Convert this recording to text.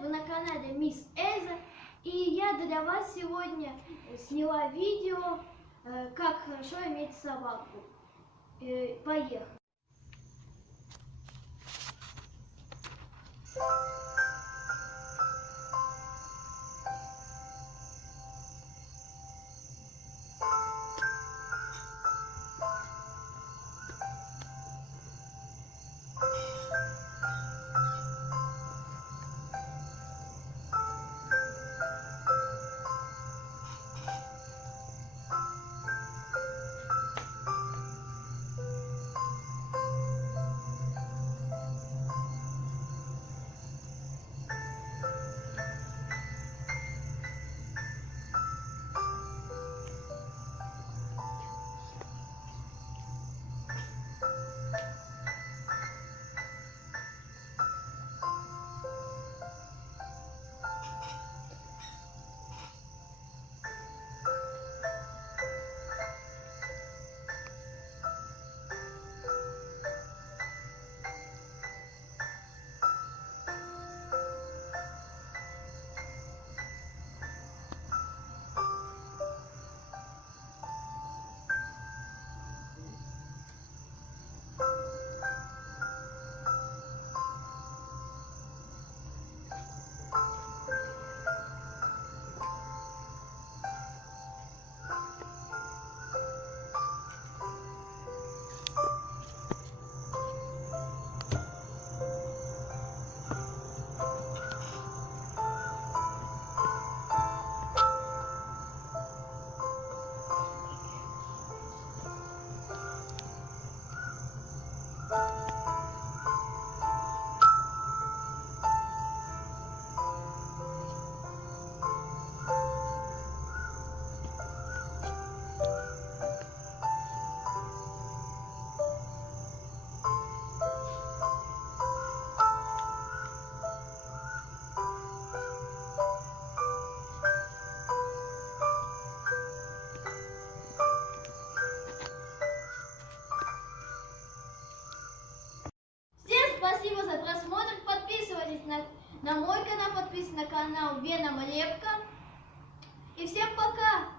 Вы на канале Мисс Эльза, и я для вас сегодня сняла видео, как хорошо иметь собаку. Поехали! Спасибо за просмотр, подписывайтесь на мой канал, подписывайтесь на канал Веном Лепка. И всем пока!